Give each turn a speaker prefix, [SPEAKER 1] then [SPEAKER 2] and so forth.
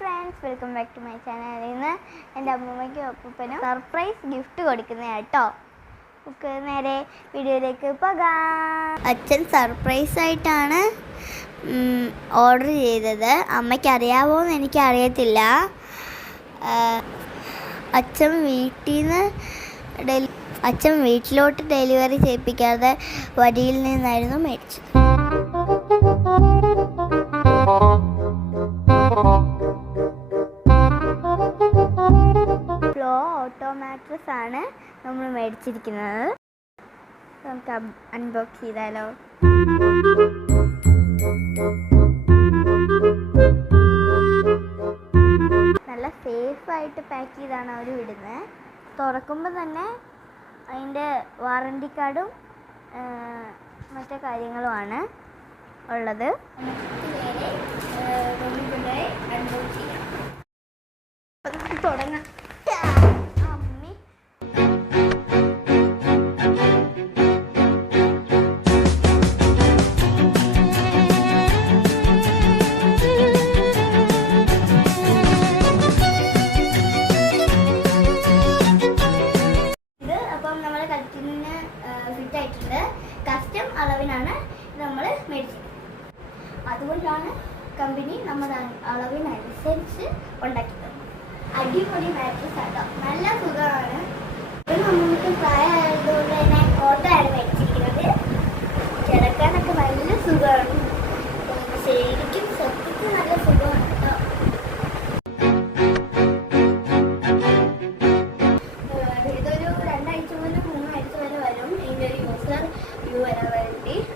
[SPEAKER 1] Friends welcome back to my channel ഇന്ന് എന്റെ അമ്മൂമ്മയ്ക്കും അപ്പൂപ്പനും surprise gift കൊടുക്കുന്ന കേട്ടോ നമുക്ക് നേരെ വീഡിയോയിലേക്ക് പോകാം. അച്ഛൻ സർപ്രൈസ് ആയിട്ടാണ് ഓർഡർ ചെയ്തത്. അമ്മയ്ക്ക് അറിയാവോ എന്ന് എനിക്ക് അറിയത്തില്ല അച്ഛൻ വീട്ടിൽ നിന്ന് ഡെലി അച്ഛൻ വീട്ടിലോട്ട് ഡെലിവറി ചെയ്യിപ്പിക്കാതെ വരിയിൽ നിന്നായിരുന്നു മേടിച്ചത്. മാട്രസ് ആണ് നമ്മൾ മേടിച്ചിരിക്കുന്നത്. നമുക്ക് അൺബോക്സ് ചെയ്താലോ? നല്ല സേഫ് ആയിട്ട് പാക്ക് ചെയ്താണ് അവർ വിടുന്നത് തുറക്കുമ്പോൾ തന്നെ അതിന്റെ വാറണ്ടി കാർഡും മറ്റു കാര്യങ്ങളുമാണ് ഉള്ളത്. നമ്മൾ ഫിറ്റ് ആയിട്ടുണ്ട്. കസ്റ്റം അളവിനാണ് നമ്മൾ മേടിച്ചത്. അതുകൊണ്ടാണ് കമ്പനി നമ്മുടെ അളവിനനുസരിച്ച് ഉണ്ടാക്കി തന്നത് അടിപൊളി മാട്രസ് ആട്ടോ. നല്ല സുഖമാണ്. നമുക്ക് പ്രായമായതുകൊണ്ട് തന്നെ ഓട്ടോ ആണ് മേടിച്ചിരിക്കുന്നത്. കിടക്കാനൊക്കെ നല്ല സുഖമാണ്. ശരിക്കും You and I will be.